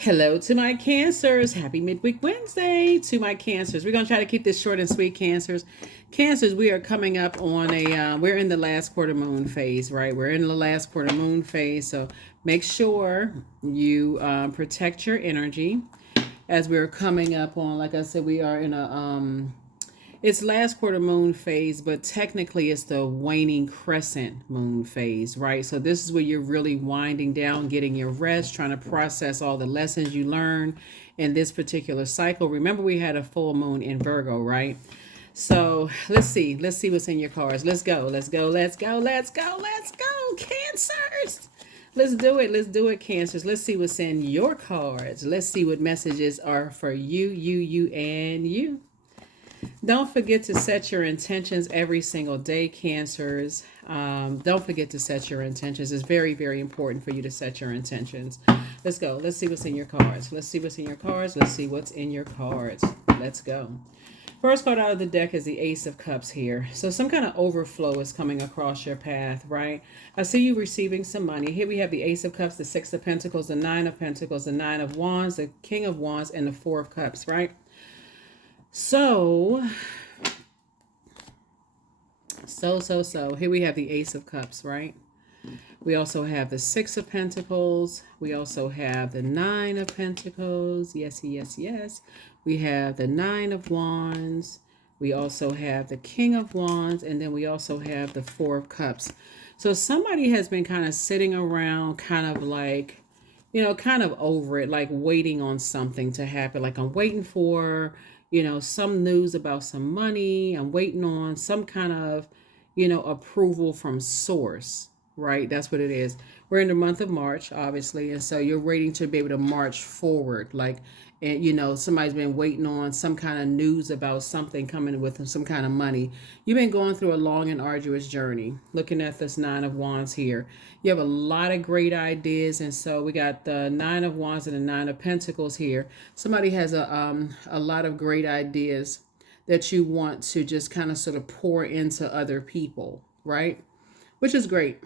Hello to my cancers. Happy midweek Wednesday to my cancers. We're going to try to keep this short and sweet, cancers. Cancers, we are coming up on we're in the last quarter moon phase, right? We're in the last quarter moon phase. So make sure you protect your energy as we're coming up on, like I said, we are in it's last quarter moon phase, but technically it's the waning crescent moon phase, right? So this is where you're really winding down, getting your rest, trying to process all the lessons you learned in this particular cycle. Remember, we had a full moon in Virgo, right? So let's see. Let's see what's in your cards. Let's go. Let's go. Let's go. Let's go. Let's go. Cancers. Let's do it. Let's do it, Cancers. Let's see what's in your cards. Let's see what messages are for you, and you. Don't forget to set your intentions every single day, Cancers. Don't forget to set your intentions. It's very, very important for you to set your intentions. Let's go. Let's see what's in your cards. Let's see what's in your cards. Let's see what's in your cards. Let's go. First card out of the deck is the Ace of Cups here. So some kind of overflow is coming across your path, right? I see you receiving some money. Here we have the Ace of Cups, the Six of Pentacles, the Nine of Pentacles, the Nine of Wands, the King of Wands, and the Four of Cups, right? So here we have the Ace of Cups, right? We also have the Six of Pentacles. We also have the Nine of Pentacles. Yes, yes, yes. We have the Nine of Wands. We also have the King of Wands. And then we also have the Four of Cups. So somebody has been kind of sitting around, kind of like, kind of over it, like waiting on something to happen. Like I'm waiting for, some news about some money. I'm waiting on some kind of, approval from source, right? That's what it is. We're in the month of March, obviously. And so you're waiting to be able to march forward. Like, and somebody's been waiting on some kind of news about something coming with some kind of money. You've been going through a long and arduous journey. Looking at this Nine of Wands here, you have a lot of great ideas. And so we got the Nine of Wands and the Nine of Pentacles here. Somebody has a lot of great ideas that you want to just kind of sort of pour into other people, right? Which is great,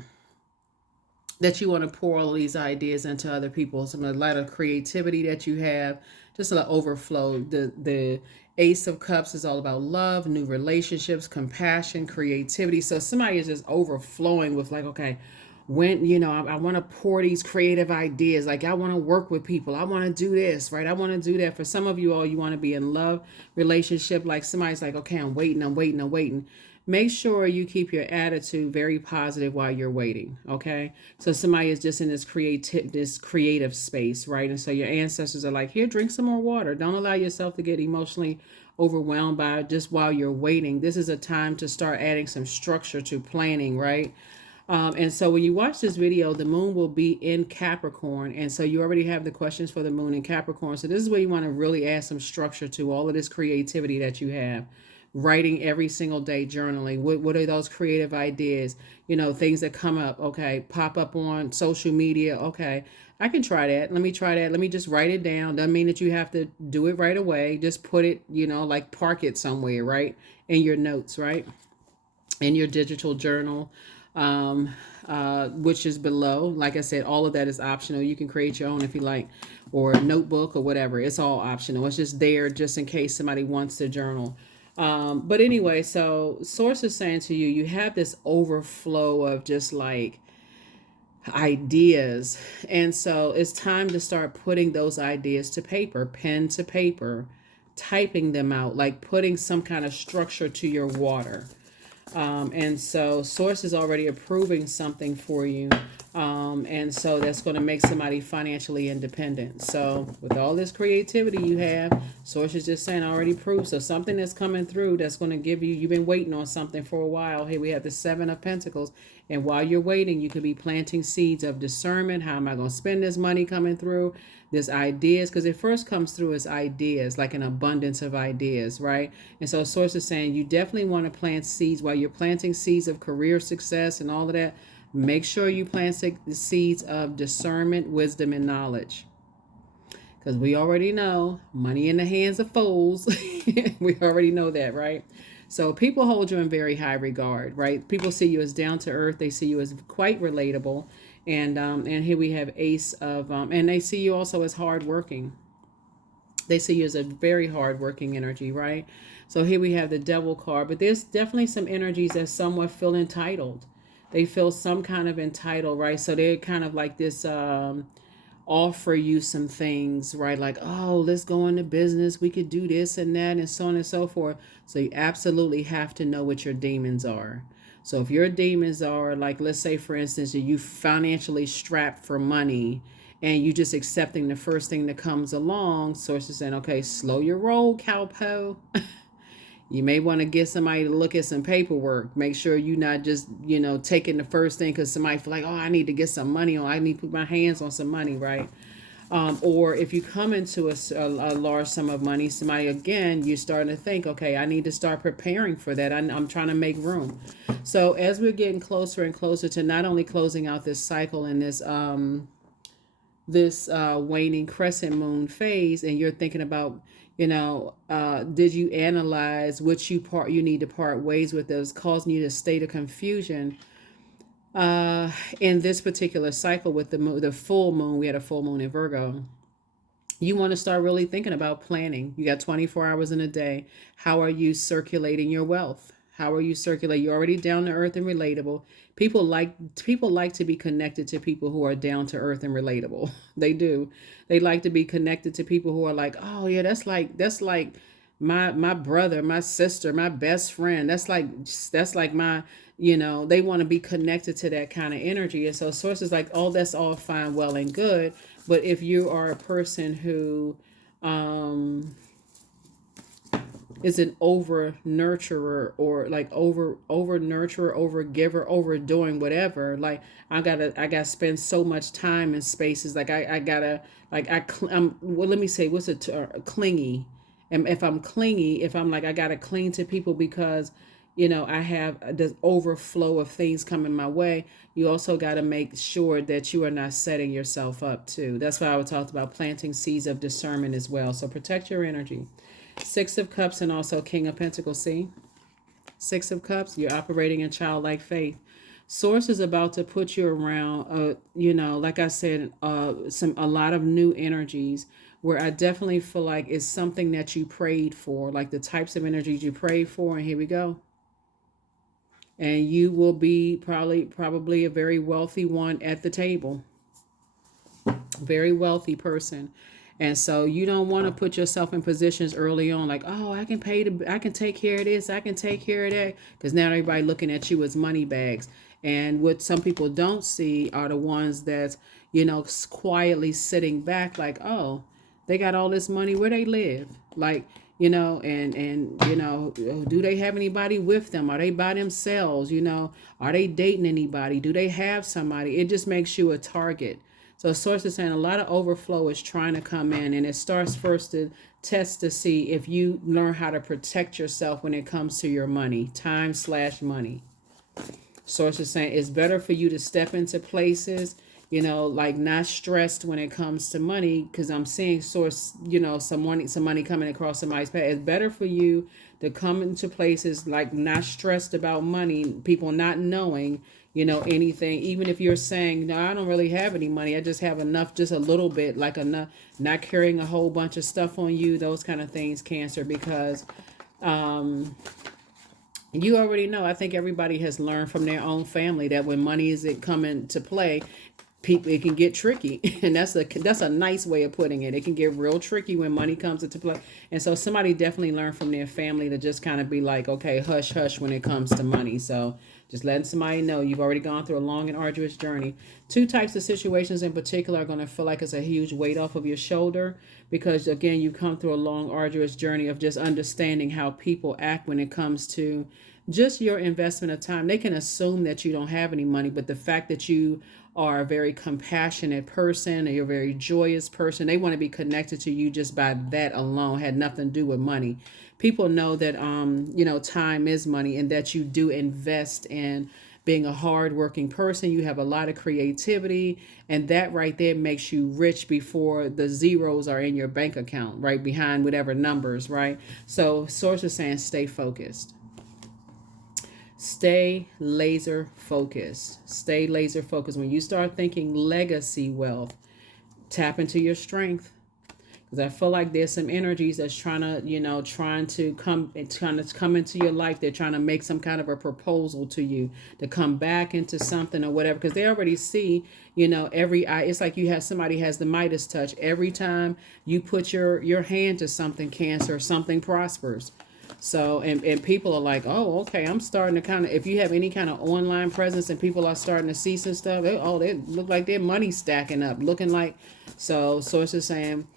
that you want to pour all of these ideas into other people. A lot of creativity that you have, just a lot of overflow. The Ace of Cups is all about love, new relationships, compassion, creativity. So somebody is just overflowing with like, okay, when, I want to pour these creative ideas. Like I want to work with people. I want to do this, right? I want to do that. For some of you all, you want to be in love, relationship. Like somebody's like, okay, I'm waiting. Make sure you keep your attitude very positive while you're waiting. Okay. So somebody is just in this creative space, right? And so your ancestors are like, here, drink some more water. Don't allow yourself to get emotionally overwhelmed by it just while you're waiting. This is a time to start adding some structure to planning, right? And so when you watch this video, the moon will be in Capricorn. And so you already have the questions for the moon in Capricorn. So this is where you want to really add some structure to all of this creativity that you have. Writing every single day, journaling. What are those creative ideas? Things that come up. Okay, pop up on social media. Okay, I can try that. Let me try that. Let me just write it down. Doesn't mean that you have to do it right away. Just put it, like park it somewhere, right? In your notes, right? In your digital journal, which is below. Like I said, all of that is optional. You can create your own if you like, or a notebook or whatever. It's all optional. It's just there just in case somebody wants to journal. But anyway, so source is saying to you, you have this overflow of just like ideas. And so it's time to start putting those ideas to paper, pen to paper, typing them out, like putting some kind of structure to your water. And so source is already approving something for you. And so that's going to make somebody financially independent. So with all this creativity you have, source is just saying already approved. So something that's coming through that's going to give you, you've been waiting on something for a while. Here we have the Seven of Pentacles. And while you're waiting, you could be planting seeds of discernment. How am I going to spend this money coming through? There's ideas, because it first comes through as ideas, like an abundance of ideas, right? And so source is saying you definitely want to plant seeds. While you're planting seeds of career success and all of that, make sure you plant the seeds of discernment, wisdom, and knowledge. Because we already know money in the hands of fools. We already know that, right? So people hold you in very high regard, right? People see you as down to earth. They see you as quite relatable. And here we have Ace of and they see you also as hardworking. They see you as a very hardworking energy, right? So here we have the Devil card, but there's definitely some energies that somewhat feel entitled. They feel some kind of entitled, right? So they're kind of like this offer you some things, right? Like, oh, let's go into business. We could do this and that and so on and so forth. So you absolutely have to know what your demons are. So if your demons are like, let's say, for instance, you financially strapped for money and you just accepting the first thing that comes along, sources saying, okay, slow your roll, cowpo. You may want to get somebody to look at some paperwork. Make sure you're not just, taking the first thing because somebody feel like, oh, I need to get some money on. I need to put my hands on some money, right? Or if you come into a large sum of money, somebody, again, you're starting to think, okay, I need to start preparing for that. I'm trying to make room. So as we're getting closer and closer to not only closing out this cycle and this waning crescent moon phase, and you're thinking about, did you analyze which you need to part ways with that's causing you to state of confusion in this particular cycle with the full moon. We had a full moon in Virgo. You want to start really thinking about planning. You got 24 hours in a day. How are you circulating your wealth? How are you circulating? You're already down to earth and relatable. People like to be connected to people who are down to earth and relatable. They do. They like to be connected to people who are like, oh yeah, that's like my brother, my sister, my best friend. That's like my, they want to be connected to that kind of energy. And so sources like, oh, that's all fine, well and good. But if you are a person who is an over nurturer, or like over nurturer, over giver, overdoing whatever, like I gotta spend so much time in spaces, like I gotta, like well, let me say, what's it, clingy. And if I'm clingy, if I'm like, I gotta cling to people because I have this overflow of things coming my way. You also got to make sure that you are not setting yourself up too. That's why I would talk about planting seeds of discernment as well. So protect your energy. Six of Cups and also King of Pentacles. See, Six of Cups, you're operating in childlike faith. Source is about to put you around, like I said, a lot of new energies, where I definitely feel like it's something that you prayed for, like the types of energies you prayed for. And here we go. And you will be probably a very wealthy one at the table. Very wealthy person. And so you don't want to put yourself in positions early on like, oh, I can take care of this, I can take care of that, because now everybody looking at you as money bags. And what some people don't see are the ones that, quietly sitting back like, oh, they got all this money, where they live, like, and do they have anybody with them? Are they by themselves? Are they dating anybody? Do they have somebody? It just makes you a target. So source is saying a lot of overflow is trying to come in, and it starts first to test to see if you learn how to protect yourself when it comes to your money, time/money. Source is saying it's better for you to step into places, like not stressed when it comes to money, because I'm seeing source, some money coming across somebody's path. It's better for you to come into places like not stressed about money, people not knowing, anything, even if you're saying, no, I don't really have any money. I just have enough, just a little bit, like enough, not carrying a whole bunch of stuff on you, those kind of things, Cancer, because you already know, I think everybody has learned from their own family that when money isn't coming to play, people, it can get tricky. And that's a nice way of putting it. It can get real tricky when money comes into play. And so somebody definitely learned from their family to just kind of be like, okay, hush hush when it comes to money. So just letting somebody know you've already gone through a long and arduous journey. Two types of situations in particular are going to feel like it's a huge weight off of your shoulder, because again, you come through a long arduous journey of just understanding how people act when it comes to just your investment of time. They can assume that you don't have any money, but the fact that you are a very compassionate person, or you're a very joyous person, they want to be connected to you just by that alone. Had nothing to do with money. People know that time is money, and that you do invest in being a hardworking person. You have a lot of creativity, and that right there makes you rich before the zeros are in your bank account, right behind whatever numbers, right? So source is saying stay focused. Stay laser focused. Stay laser focused. When you start thinking legacy wealth, tap into your strength. Because I feel like there's some energies that's trying to, trying to come into your life. They're trying to make some kind of a proposal to you to come back into something or whatever. Because they already see, it's like you have somebody has the Midas touch. Every time you put your hand to something, Cancer, something prospers. So, and people are like, oh, okay, I'm starting to kind of, if you have any kind of online presence and people are starting to see some stuff, they look like their money's stacking up, looking like, so sources saying,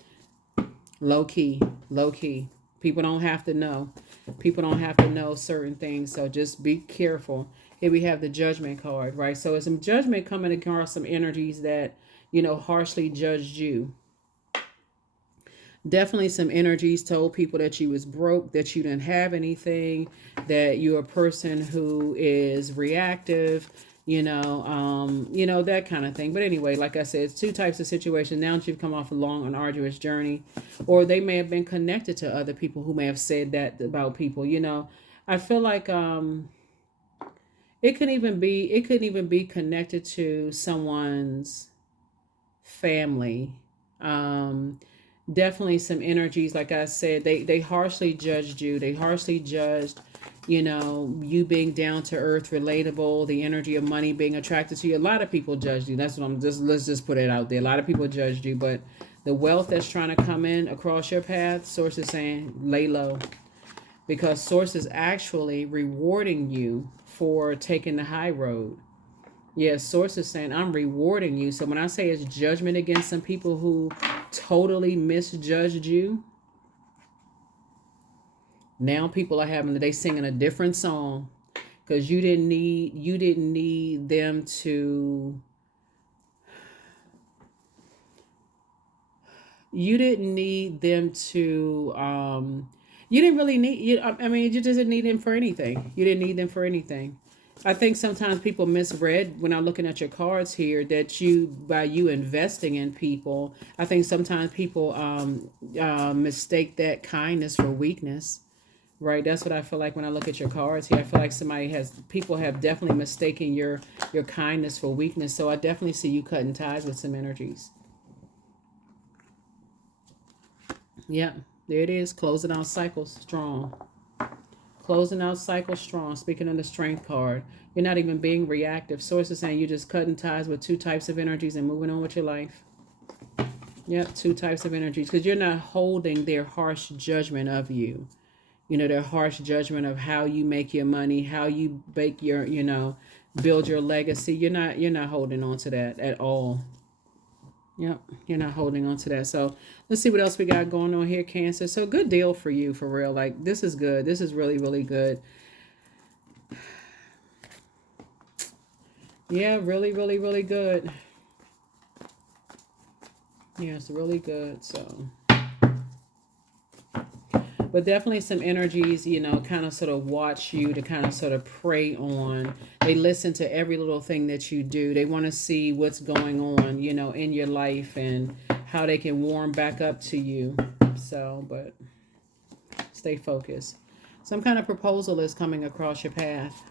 low key, low key. People don't have to know. People don't have to know certain things. So just be careful. Here we have the judgment card, right? So it's some judgment coming across some energies that, harshly judged you. Definitely some energies told people that you was broke, that you didn't have anything, that you're a person who is reactive, that kind of thing. But anyway, like I said, it's two types of situations. Now that you've come off a long and arduous journey, or they may have been connected to other people who may have said that about people, I feel like it could even be connected to someone's family. Definitely some energies, like I said, they harshly judged you. They harshly judged, you being down to earth, relatable, the energy of money being attracted to you. A lot of people judged you. That's what let's just put it out there. A lot of people judged you, but the wealth that's trying to come in across your path, source is saying lay low, because source is actually rewarding you for taking the high road. Yeah, source is saying I'm rewarding you. So when I say it's judgment against some people who totally misjudged you, now people are they singing a different song, because you didn't need them to you didn't need them to you didn't really need you I mean, you just didn't need them for anything. You didn't need them for anything. I think sometimes people misread when I'm looking at your cards here that by you investing in people, I think sometimes people mistake that kindness for weakness, right? That's what I feel like when I look at your cards here. I feel like people have definitely mistaken your kindness for weakness. So I definitely see you cutting ties with some energies. Yeah, there it is, closing out cycles strong. Closing out cycle strong. Speaking of the strength card, you're not even being reactive. Source is saying you're just cutting ties with two types of energies and moving on with your life. Yep, two types of energies, because you're not holding their harsh judgment of you. Their harsh judgment of how you make your money, how you bake your, build your legacy. You're not holding on to that at all. Yep, you're not holding on to that. So let's see what else we got going on here, Cancer. So good deal for you, for real. Like, this is good. This is really, really good. Yeah, really, really, really good. Yeah, it's really good. So, but definitely some energies, kind of sort of watch you, to kind of sort of prey on. They listen to every little thing that you do. They want to see what's going on, in your life, and how they can warm back up to you. So, but stay focused. Some kind of proposal is coming across your path.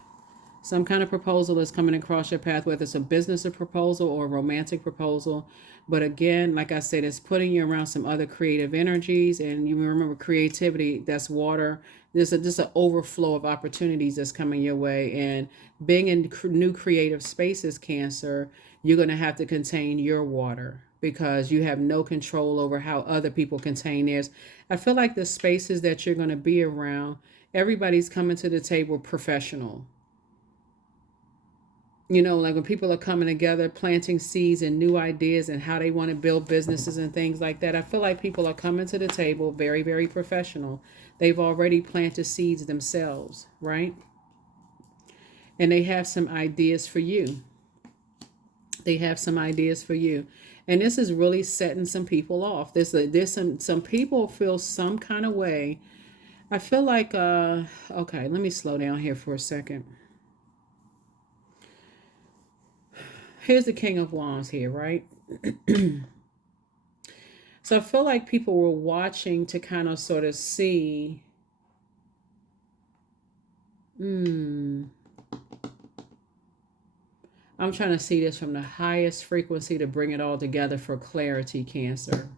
Some kind of proposal is coming across your path, whether it's a business proposal or a romantic proposal. But again, like I said, it's putting you around some other creative energies. And you remember, creativity, that's water. There's just an overflow of opportunities that's coming your way. And being in new creative spaces, Cancer, you're going to have to contain your water, because you have no control over how other people contain theirs. I feel like the spaces that you're going to be around, everybody's coming to the table professional. Like when people are coming together, planting seeds and new ideas and how they want to build businesses and things like that. I feel like people are coming to the table very, very professional. They've already planted seeds themselves, right? And they have some ideas for you. They have some ideas for you. And this is really setting some people off. There's some people feel some kind of way. I feel like, okay, let me slow down here for a second. Here's the King of Wands here, right? So I feel like people were watching to kind of sort of see. I'm trying to see this from the highest frequency to bring it all together for clarity, Cancer.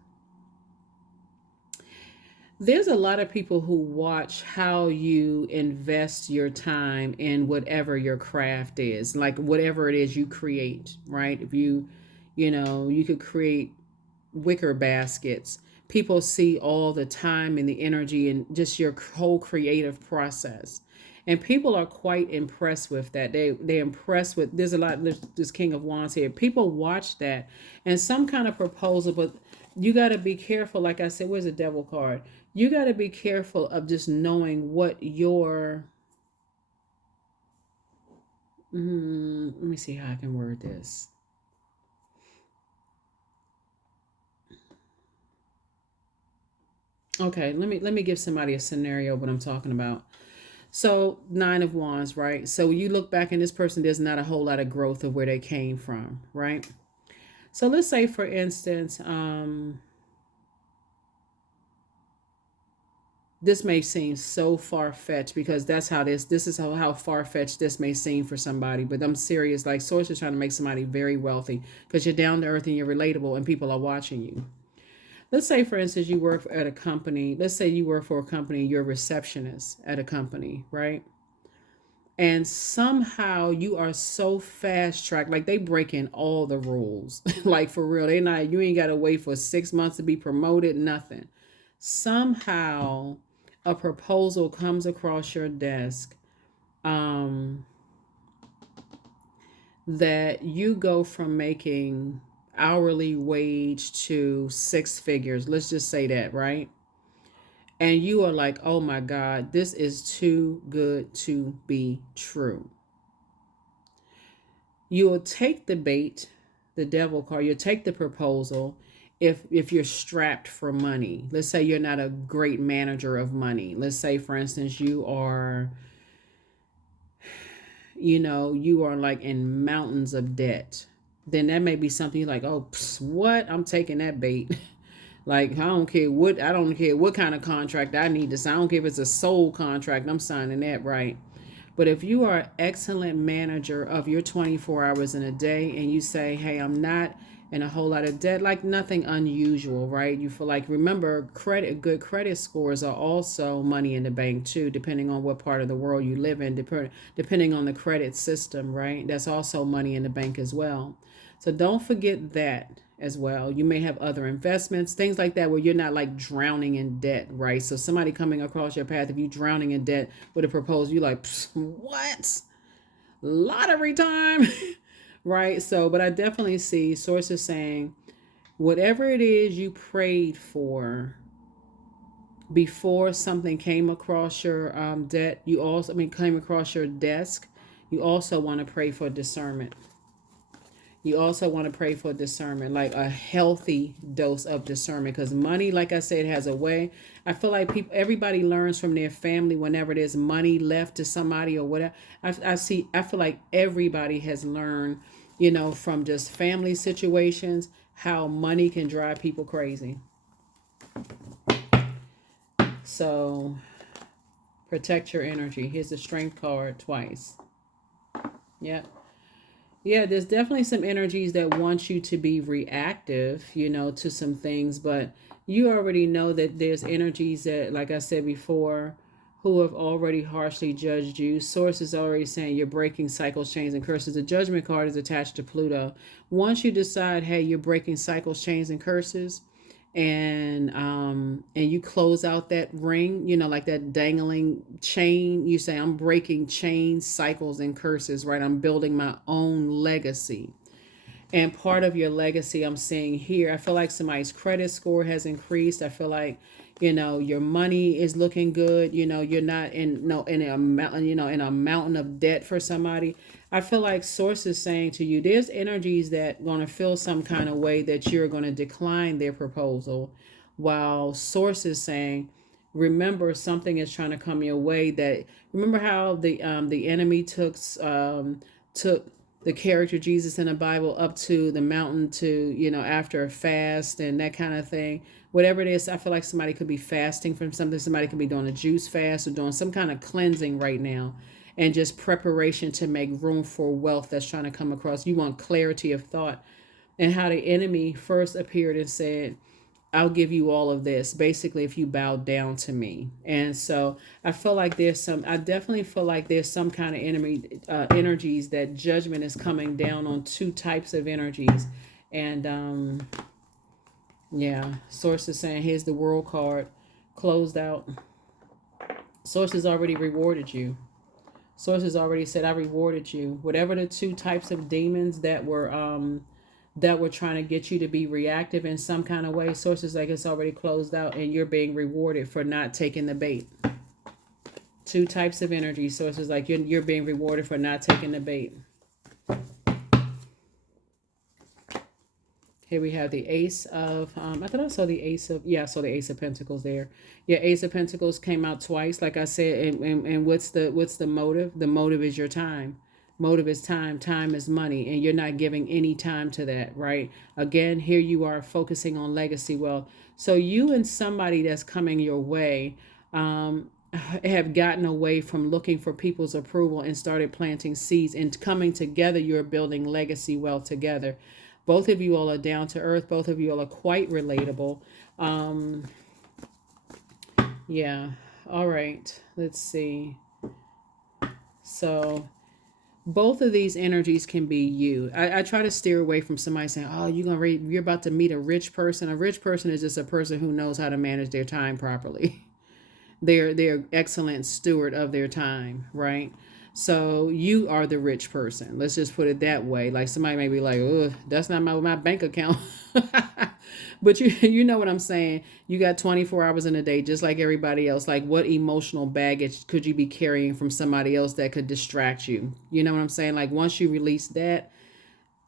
There's a lot of people who watch how you invest your time in whatever your craft is, like whatever it is you create, right? If you could create wicker baskets. People see all the time and the energy and just your whole creative process. And people are quite impressed with that. They impressed with, there's a lot, there's this King of Wands here. People watch that and some kind of proposal, but you got to be careful. Like I said, where's the devil card? You got to be careful of just knowing what your, let me see how I can word this. Okay, let me give somebody a scenario of what I'm talking about. So, Nine of Wands, right? So you look back and this person, there's not a whole lot of growth of where they came from, right? So let's say, for instance, this may seem so far fetched because that's how this is how far fetched this may seem for somebody. But I'm serious. Like, Source is trying to make somebody very wealthy because you're down to earth and you're relatable and people are watching you. Let's say, for instance, you work at a company. Let's say you work for a company, you're a receptionist at a company, right? And somehow you are so fast tracked, like they breaking all the rules. Like, for real. They not, you ain't gotta wait for 6 months to be promoted, nothing. Somehow a proposal comes across your desk, um, that you go from making hourly wage to six figures. Let's just say that, right? And you are like, oh my God, this is too good to be true. You will take the bait, the devil card, you'll take the proposal if you're strapped for money. Let's say you're not a great manager of money. Let's say, for instance, you are like in mountains of debt. Then that may be something you're like, oh, what? I'm taking that bait. Like, I don't care what kind of contract I need to sign. I don't care if it's a soul contract. I'm signing that, right? But if you are an excellent manager of your 24 hours in a day and you say, hey, I'm not in a whole lot of debt, like nothing unusual, right? You feel like, remember, good credit scores are also money in the bank too, depending on what part of the world you live in, depending on the credit system, right? That's also money in the bank as well. So don't forget that as well. You may have other investments, things like that, where you're not like drowning in debt, right? So somebody coming across your path, if you're drowning in debt with a proposal, you're like, what? Lottery time, right? So, but I definitely see sources saying whatever it is you prayed for before something came across your debt, came across your desk, you also want to pray for discernment. You also want to pray for discernment, like a healthy dose of discernment, because money, like I said, has a way. I feel like everybody learns from their family whenever there's money left to somebody or whatever. I feel like everybody has learned, from just family situations, how money can drive people crazy. So protect your energy. Here's the strength card twice. Yep. Yeah, there's definitely some energies that want you to be reactive, to some things, but you already know that there's energies that, like I said before, who have already harshly judged you. Source is already saying you're breaking cycles, chains, and curses. The judgment card is attached to Pluto. Once you decide, hey, you're breaking cycles, chains, and curses, and you close out that ring, like that dangling chain, you say, I'm breaking chains, cycles, and curses, right? I'm building my own legacy. And part of your legacy I'm seeing here, I feel like somebody's credit score has increased. I feel like, your money is looking good. You're not in no in a mountain, in a mountain of debt for somebody. I feel like source is saying to you, there's energies that going to feel some kind of way that you're going to decline their proposal, while source is saying, remember, something is trying to come your way. That, remember how the enemy took the character Jesus in the Bible up to the mountain to, after a fast and that kind of thing. Whatever it is, I feel like somebody could be fasting from something. Somebody could be doing a juice fast or doing some kind of cleansing right now. and just preparation to make room for wealth that's trying to come across. You want clarity of thought. And how the enemy first appeared and said, I'll give you all of this, basically, if you bow down to me. And so I definitely feel like there's some kind of enemy energies that judgment is coming down on two types of energies. And yeah, source is saying, here's the world card closed out. Source has already rewarded you. Source has already said, I rewarded you. Whatever the two types of demons that were trying to get you to be reactive in some kind of way, sources like it's already closed out and you're being rewarded for not taking the bait. Two types of energy, sources like you're being rewarded for not taking the bait. Here we have the Ace of, I thought I saw the Ace of, yeah, I saw the Ace of Pentacles there. Yeah, Ace of Pentacles came out twice, like I said, and what's the motive? The motive is your time. Motive is time. Time is money, and you're not giving any time to that, right? Again, here you are focusing on legacy wealth. So you and somebody that's coming your way have gotten away from looking for people's approval and started planting seeds, and coming together, you're building legacy wealth together. Both of you all are down to earth. Both of you all are quite relatable. Yeah. All right. Let's see. So both of these energies can be you. I try to steer away from somebody saying, oh, you're about to meet a rich person. A rich person is just a person who knows how to manage their time properly. They're excellent steward of their time, right? So you are the rich person. Let's just put it that way. Like somebody may be like, oh, that's not my bank account. But you know what I'm saying? You got 24 hours in a day, just like everybody else. Like what emotional baggage could you be carrying from somebody else that could distract you? You know what I'm saying? Like once you release that,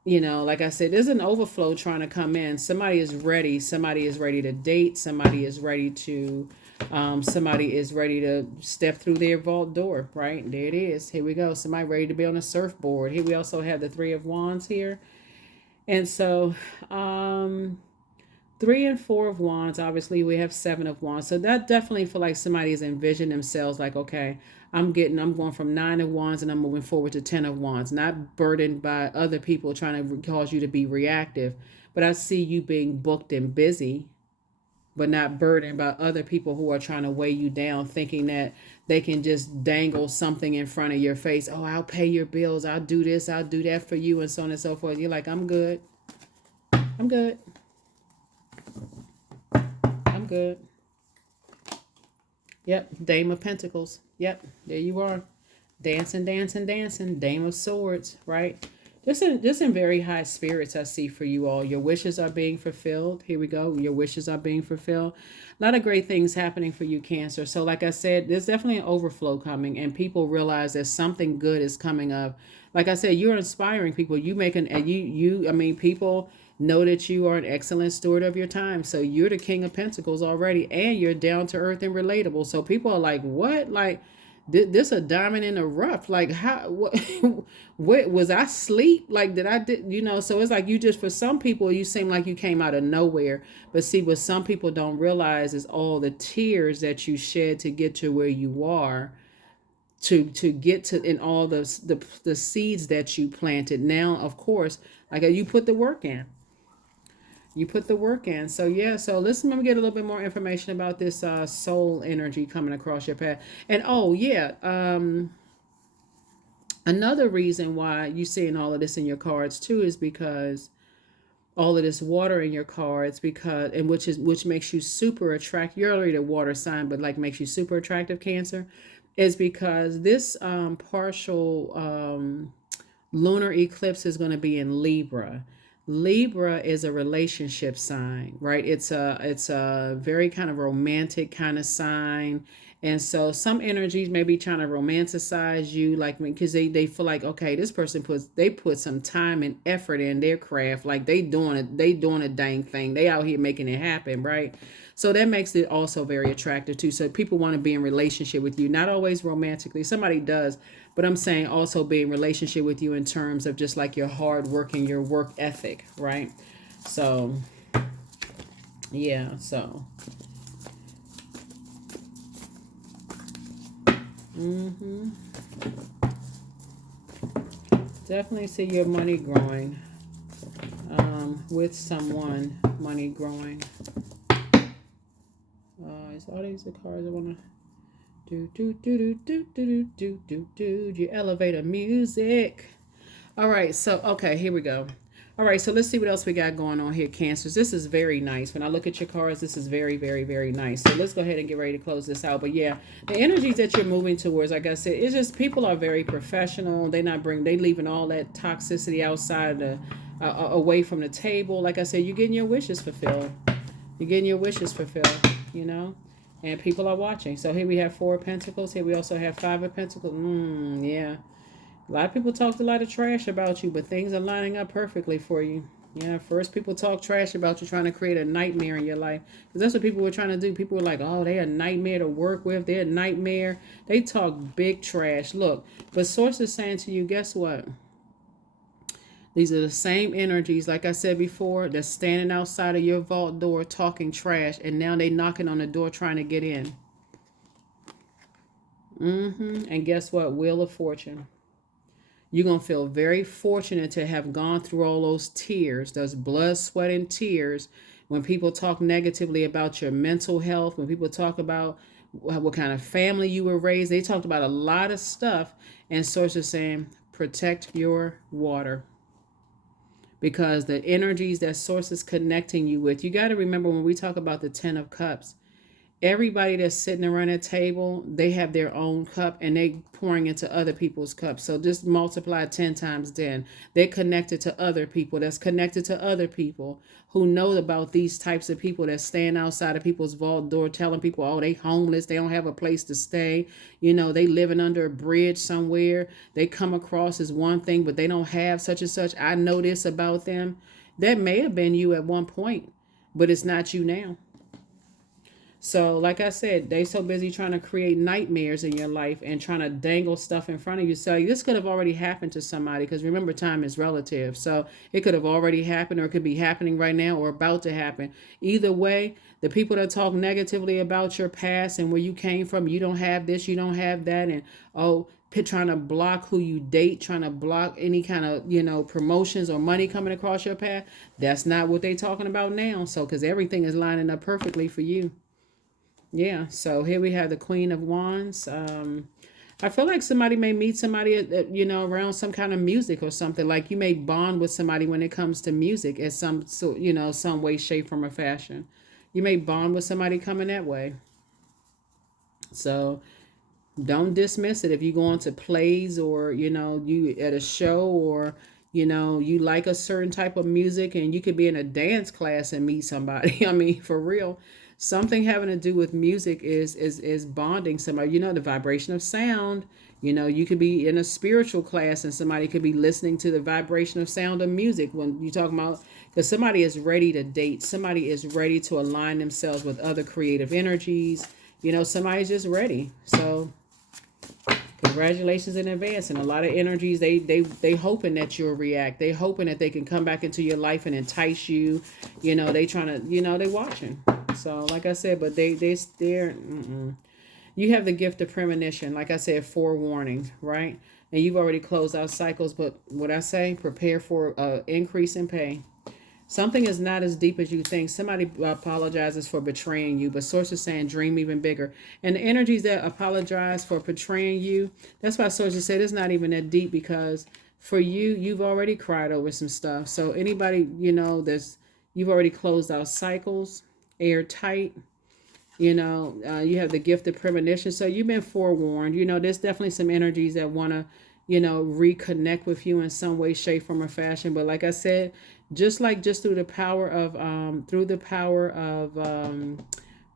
like I said, there's an overflow trying to come in. Somebody is ready. Somebody is ready to date. Somebody is ready to step through their vault door, right? There it is. Here we go. Somebody ready to be on a surfboard. Here we also have the Three of Wands here. And so 3 and 4 of Wands, obviously we have 7 of Wands. So that definitely feel like somebody has envisioned themselves like, okay, I'm going from 9 of Wands and I'm moving forward to 10 of Wands, not burdened by other people trying to cause you to be reactive. But I see you being booked and busy, but not burdened by other people who are trying to weigh you down, thinking that they can just dangle something in front of your face. Oh, I'll pay your bills. I'll do this. I'll do that for you, and so on and so forth. You're like, I'm good. I'm good. I'm good. Yep. Dame of Pentacles. Yep. There you are. Dancing, dancing, dancing. Dame of Swords, right? Just in very high spirits, I see for you all. Your wishes are being fulfilled. Here we go. Your wishes are being fulfilled. A lot of great things happening for you, Cancer. So like I said, there's definitely an overflow coming, and people realize that something good is coming up. Like I said, you're inspiring people. People know that you are an excellent steward of your time. So you're the King of Pentacles already, and you're down to earth and relatable. So people are like, what? Like, this a diamond in the rough. Like, how, what was I asleep? Like, so it's like for some people, you seem like you came out of nowhere. But see, what some people don't realize is all the tears that you shed to get to where you are, to get to, and all the seeds that you planted. Now, of course, like you put the work in. You put the work in. So yeah, so let me get a little bit more information about this soul energy coming across your path. And another reason why you're seeing all of this in your cards too is because all of this water in your cards, which makes you super attractive. You're already a water sign, but like makes you super attractive, Cancer, is because this partial lunar eclipse is going to be in Libra. Libra is a relationship sign, right? It's a very kind of romantic kind of sign. And so some energies may be trying to romanticize you, like, because they feel like, okay, this person put some time and effort in their craft, like they doing a dang thing. They out here making it happen, right? So that makes it also very attractive too. So people want to be in relationship with you, not always romantically. Somebody does, but I'm saying also be in relationship with you in terms of just like your hard work and your work ethic, right? So, yeah, so. Definitely see your money growing. With someone, money growing. Is all these the cards I want to do. You elevator music. All right, so okay, here we go. All right, so let's see what else we got going on here, Cancers. This is very nice. When I look at your cards, this is very, very, very nice. So let's go ahead and get ready to close this out. But yeah, the energies that you're moving towards, like I said, it's just people are very professional. They leaving all that toxicity outside away from the table. Like I said, you're getting your wishes fulfilled. You're getting your wishes fulfilled, you know? And people are watching. So here we have 4 of Pentacles. Here we also have 5 of Pentacles. Yeah. A lot of people talked a lot of trash about you, but things are lining up perfectly for you. Yeah, first people talk trash about you, trying to create a nightmare in your life. Because that's what people were trying to do. People were like, oh, they're a nightmare to work with. They're a nightmare. They talk big trash. Look, but Source is saying to you, guess what? These are the same energies, like I said before, that's standing outside of your vault door talking trash, and now they knocking on the door trying to get in. And guess what? Wheel of Fortune. You're going to feel very fortunate to have gone through all those tears, those blood, sweat, and tears. When people talk negatively about your mental health, when people talk about what kind of family you were raised, they talked about a lot of stuff. And Source is saying, protect your water. Because the energies that Source is connecting you with, you got to remember when we talk about the 10 of Cups, everybody that's sitting around a table, they have their own cup and they pouring into other people's cups. So just multiply 10 times 10. They're connected to other people that's connected to other people who know about these types of people that stand outside of people's vault door telling people, oh, they homeless, they don't have a place to stay, you know, they living under a bridge somewhere. They come across as one thing, but they don't have such and such. I know this about them. That may have been you at one point, but it's not you now. So, like I said, they so busy trying to create nightmares in your life and trying to dangle stuff in front of you. So this could have already happened to somebody, because remember, time is relative. So it could have already happened, or it could be happening right now, or about to happen. Either way, the people that talk negatively about your past and where you came from, you don't have this, you don't have that, and trying to block who you date, trying to block any kind of, promotions or money coming across your path. That's not what they talking about now. So, because everything is lining up perfectly for you. Yeah, so here we have the Queen of Wands. I feel like somebody may meet somebody, around some kind of music or something. Like you may bond with somebody when it comes to music in some way, shape, form, or fashion. You may bond with somebody coming that way. So don't dismiss it if you go on to plays, or you at a show, or you like a certain type of music, and you could be in a dance class and meet somebody. I mean, for real, something having to do with music is bonding somebody. The vibration of sound. You could be in a spiritual class and somebody could be listening to the vibration of sound of music when you talk about, because somebody is ready to date, somebody is ready to align themselves with other creative energies. Somebody's just ready. So congratulations in advance. And a lot of energies, they hoping that you'll react. They hoping that they can come back into your life and entice you. They trying to, they watching. So like I said, but they're you have the gift of premonition. Like I said, forewarning, right? And you've already closed out cycles, but what I say, prepare for increase in pay. Something is not as deep as you think. Somebody apologizes for betraying you, but Source is saying dream even bigger. And the energies that apologize for betraying you, that's why Source said it's not even that deep, because for you, you've already cried over some stuff. So anybody, you've already closed out cycles, airtight. You have the gift of premonition. So you've been forewarned. There's definitely some energies that want to, reconnect with you in some way, shape, form, or fashion. But like I said, just through the power of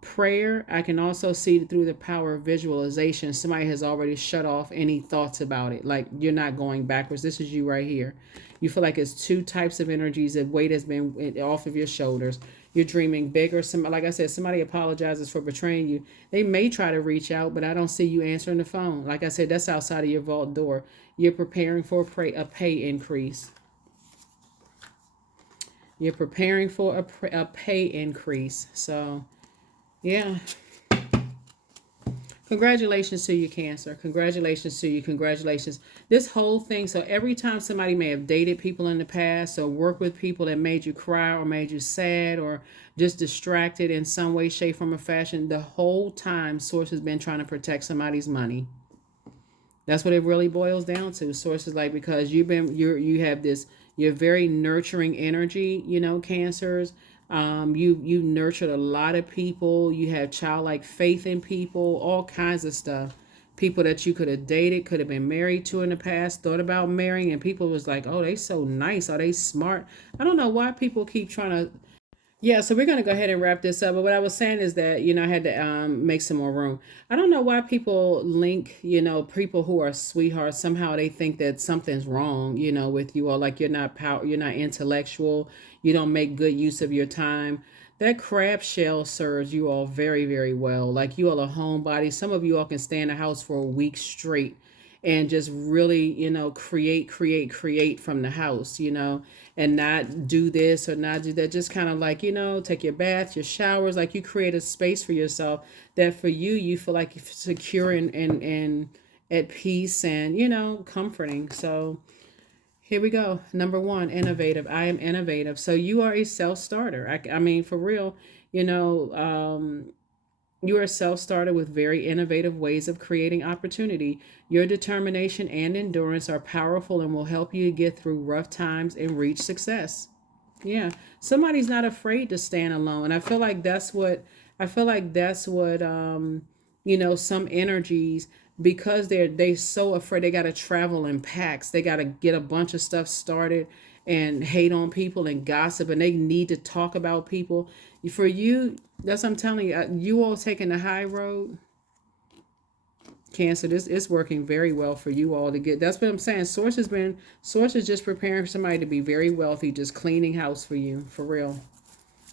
prayer, I can also see through the power of visualization. Somebody has already shut off any thoughts about it. Like you're not going backwards. This is you right here. You feel like it's 2 types of energies. That weight has been off of your shoulders. You're dreaming bigger. Like I said, somebody apologizes for betraying you. They may try to reach out, but I don't see you answering the phone. Like I said, that's outside of your vault door. You're preparing for a pay increase. You're preparing for a pay increase. So, yeah. Congratulations to you, Cancer. Congratulations to you. Congratulations. This whole thing. So every time somebody may have dated people in the past or worked with people that made you cry or made you sad or just distracted in some way, shape, form, or fashion, the whole time Source has been trying to protect somebody's money. That's what it really boils down to. Source is like, because you have this, you're very nurturing energy, Cancers. You nurtured a lot of people. You have childlike faith in people, all kinds of stuff. People that you could have dated, could have been married to in the past, thought about marrying, and people was like, oh, they so nice. Are they smart? I don't know why people keep trying to. Yeah, so we're going to go ahead and wrap this up. But what I was saying is that, I had to make some more room. I don't know why people link, people who are sweethearts. Somehow they think that something's wrong, with you, or like you're not intellectual. You don't make good use of your time. That crab shell serves you all very, very well. Like, you all are homebody. Some of you all can stay in the house for a week straight and just really, create from the house, and not do this or not do that. Just kind of like, take your bath, your showers, like you create a space for yourself that for you, you feel like you're secure and at peace and, comforting. So here we go. Number one, innovative. I am innovative. So you are a self-starter. I mean, for real, you are a self starter with very innovative ways of creating opportunity. Your determination and endurance are powerful and will help you get through rough times and reach success. Yeah. Somebody's not afraid to stand alone. I feel like that's what some energies, because they so afraid, they gotta travel in packs. They gotta get a bunch of stuff started and hate on people and gossip, and they need to talk about people. For you, that's what I'm telling you. You all taking the high road, Cancer. This is working very well for you all to get. That's what I'm saying. Source is just preparing somebody to be very wealthy, just cleaning house for you, for real.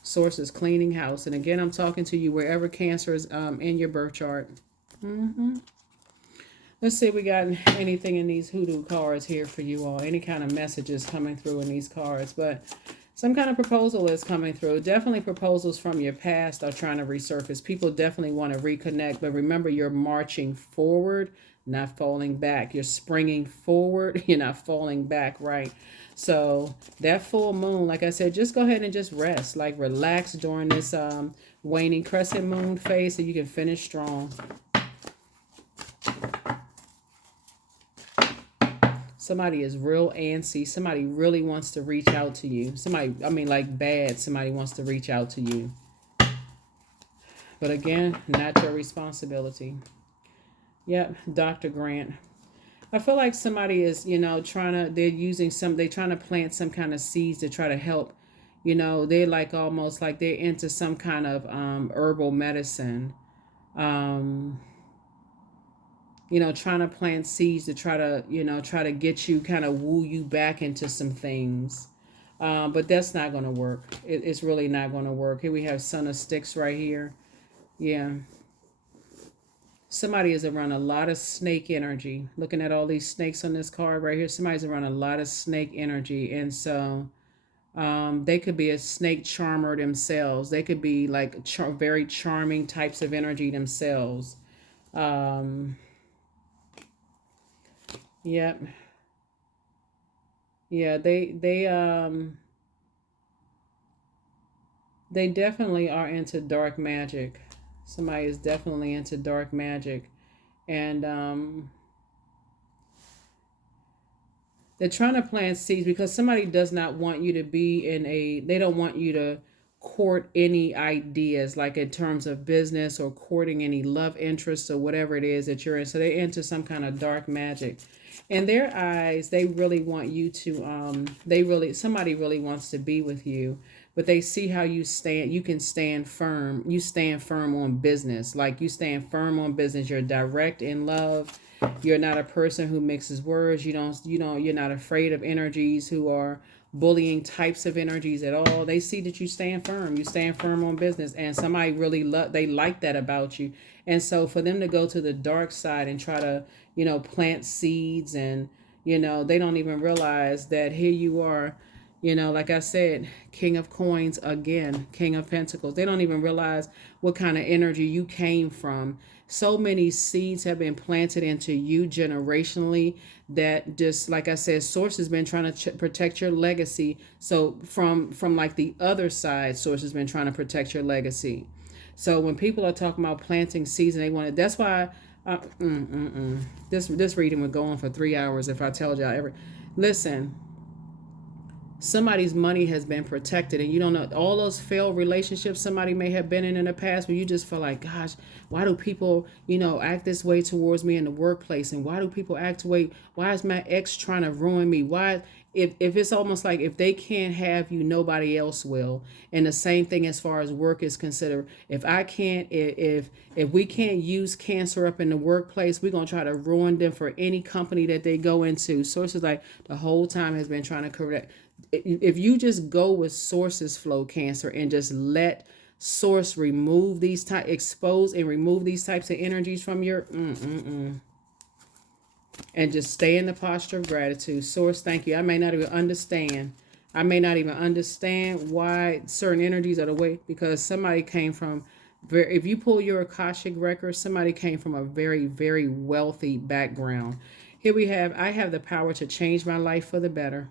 Source is cleaning house, and again, I'm talking to you wherever Cancer is in your birth chart. Let's see if we got anything in these hoodoo cards here for you all. Any kind of messages coming through in these cards, but some kind of proposal is coming through. Definitely proposals from your past are trying to resurface. People definitely want to reconnect, but remember, you're marching forward, not falling back. You're springing forward. You're not falling back, right? So that full moon, like I said, just go ahead and just rest. Like, relax during this waning crescent moon phase so you can finish strong. Somebody is real antsy. Somebody really wants to reach out to you. Somebody, I mean, like bad, somebody wants to reach out to you. But again, not your responsibility. Yep, Dr. Grant. I feel like somebody is, they're trying to plant some kind of seeds to try to help. They're like almost like they're into some kind of herbal medicine. Trying to plant seeds to try to get you, kind of woo you back into some things. But that's not going to work. It's really not going to work. Here we have Son of Sticks right here. Yeah. Somebody is around a lot of snake energy. Looking at all these snakes on this card right here, somebody's around a lot of snake energy. And so they could be a snake charmer themselves. They could be like very charming types of energy themselves. Yep. Yeah, they definitely are into dark magic. Somebody is definitely into dark magic. And they're trying to plant seeds because somebody does not want you to be they don't want you to court any ideas, like in terms of business or courting any love interests or whatever it is that you're in. So they're into some kind of dark magic. In their eyes, they really want you to, somebody really wants to be with you, but they see how you can stand firm. You stand firm on business. Like, you stand firm on business. You're direct in love. You're not a person who mixes words. You're not afraid of energies who are bullying types of energies at all. They see that you stand firm. You stand firm on business, and somebody really they like that about you. And so for them to go to the dark side and try to, plant seeds, and they don't even realize that here you are, You know, like I said, King of Coins again, King of Pentacles. They don't even realize what kind of energy you came from. So many seeds have been planted into you generationally that, just like I said, Source has been trying to protect your legacy. So from like the other side, Source has been trying to protect your legacy. So when people are talking about planting seeds and they want it, that's why this reading would go on for 3 hours if I told y'all every. Listen, somebody's money has been protected, and you don't know all those failed relationships somebody may have been in the past, where you just feel like, gosh, why do people, act this way towards me in the workplace, and why do people act the way, why is my ex trying to ruin me, why, if it's almost like if they can't have you, nobody else will. And the same thing as far as work is considered. If I can't, if we can't use Cancer up in the workplace, we're gonna try to ruin them for any company that they go into. Sources like the whole time has been trying to correct. If you just go with Source's flow, Cancer, and just let Source remove these type, expose and remove these types of energies from your and just stay in the posture of gratitude. Source, thank you. I may not even understand. I may not even understand why certain energies are the way, because somebody came from very, if you pull your Akashic record, somebody came from a very, very wealthy background. Here we have, I have the power to change my life for the better.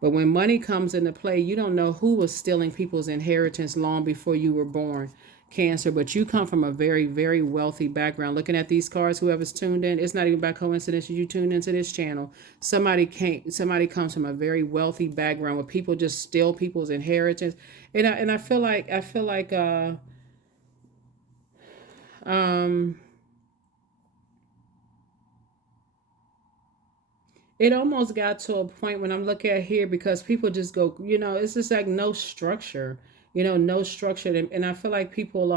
But when money comes into play, you don't know who was stealing people's inheritance long before you were born, Cancer. But you come from a very, very wealthy background. Looking at these cards, whoever's tuned in, it's not even by coincidence you tuned into this channel. Somebody comes from a very wealthy background where people just steal people's inheritance. And I feel like um it almost got to a point when I'm looking at here, because people just go, it's just like no structure, no structure. And I feel like people,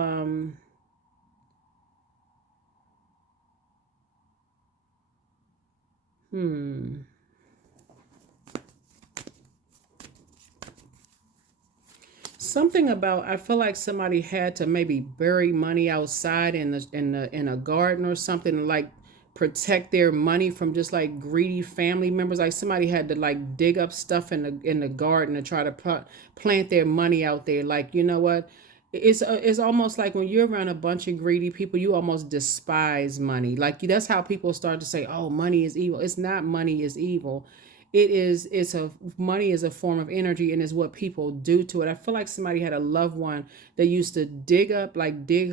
hmm, something about, I feel like somebody had to maybe bury money outside in a garden or something, like protect their money from just like greedy family members. Like somebody had to like dig up stuff in the garden to try to plant their money out there. Like, you know what? It's almost like when you're around a bunch of greedy people, you almost despise money. Like that's how people start to say, "Oh, money is evil." It's not money is evil. It's a money is a form of energy, and is what people do to it. I feel like somebody had a loved one that used to dig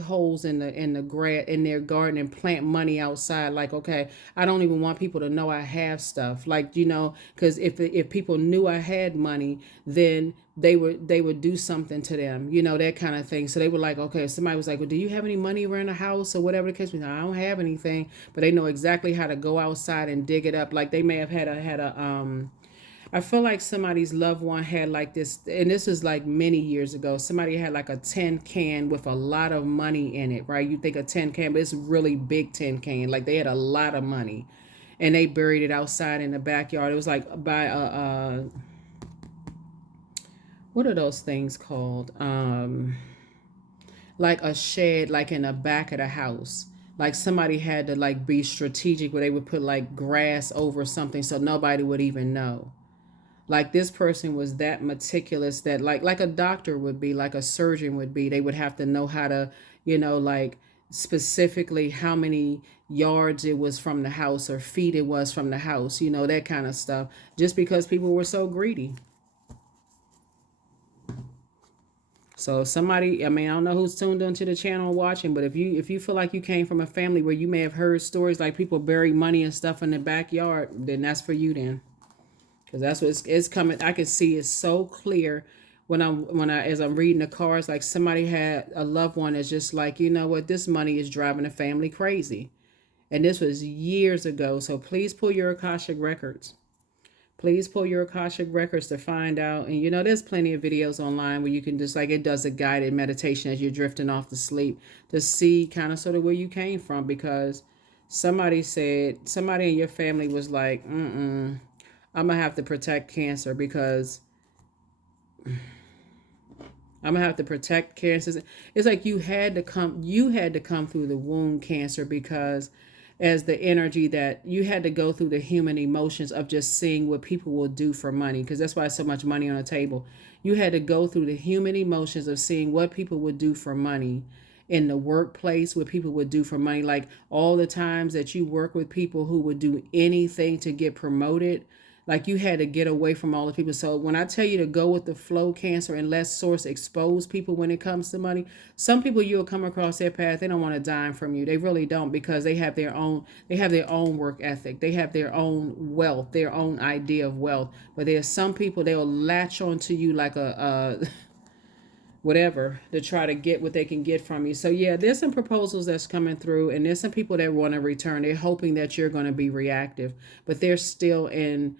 holes in the grass in their garden and plant money outside. Like, okay, I don't even want people to know I have stuff. Like, because if people knew I had money, then they would do something to them, that kind of thing. So they were like, okay, if somebody was like, well, do you have any money around the house or whatever the case was? I don't have anything, but they know exactly how to go outside and dig it up. Like they may have had a I feel like somebody's loved one had like this, and this was like many years ago. Somebody had like a tin can with a lot of money in it, right? You think a tin can, but it's a really big tin can. Like they had a lot of money, and they buried it outside in the backyard. It was like by a what are those things called? Like a shed, like in the back of the house. Like somebody had to like be strategic where they would put like grass over something so nobody would even know. Like this person was that meticulous that like a doctor would be, like a surgeon would be. They would have to know how to, like specifically how many yards it was from the house or feet it was from the house, that kind of stuff. Just because people were so greedy. So if somebody, I mean, I don't know who's tuned into the channel watching, but if you feel like you came from a family where you may have heard stories like people bury money and stuff in the backyard, then that's for you then. Because that's what it's coming. I can see it so clear when I as I'm reading the cards, like somebody had a loved one that's just like, you know what, this money is driving the family crazy. And this was years ago. So please pull your Akashic records. Please pull your Akashic records to find out. And there's plenty of videos online where you can just like, it does a guided meditation as you're drifting off to sleep to see kind of sort of where you came from. Because somebody in your family was like, I'm gonna have to protect Cancer, because I'm gonna have to protect Cancer. It's like you had to come through the womb, Cancer, because as the energy that you had to go through the human emotions of just seeing what people will do for money, because that's why so much money on the table. You had to go through the human emotions of seeing what people would do for money in the workplace, what people would do for money, like all the times that you work with people who would do anything to get promoted. Like you had to get away from all the people. So when I tell you to go with the flow, Cancer, and let source expose people when it comes to money, some people you'll come across their path, they don't want a dime from you. They really don't, because they have their own work ethic. They have their own wealth, their own idea of wealth. But there's some people, they'll latch onto you like a whatever, to try to get what they can get from you. So yeah, there's some proposals that's coming through, and there's some people that want to return. They're hoping that you're going to be reactive, but they're still in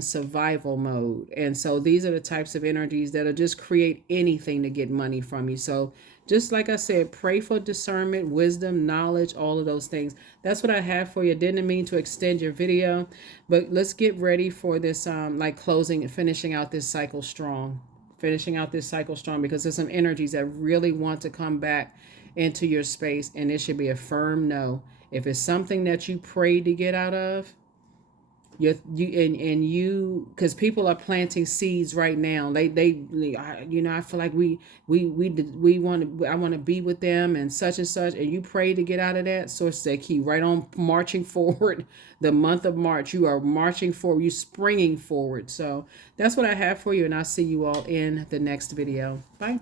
survival mode. And so these are the types of energies that'll just create anything to get money from you. So just like I said, pray for discernment, wisdom, knowledge, all of those things. That's what I have for you. Didn't mean to extend your video, but let's get ready for this like closing and finishing out this cycle strong. Finishing out this cycle strong, because there's some energies that really want to come back into your space, and it should be a firm no. If it's something that you prayed to get out of, you because people are planting seeds right now. I feel like we want to, I want to be with them and such, and you pray to get out of that. Source say keep right on marching forward. The month of March, you are marching forward, you springing forward. So that's what I have for you, and I'll see you all in the next video. Bye.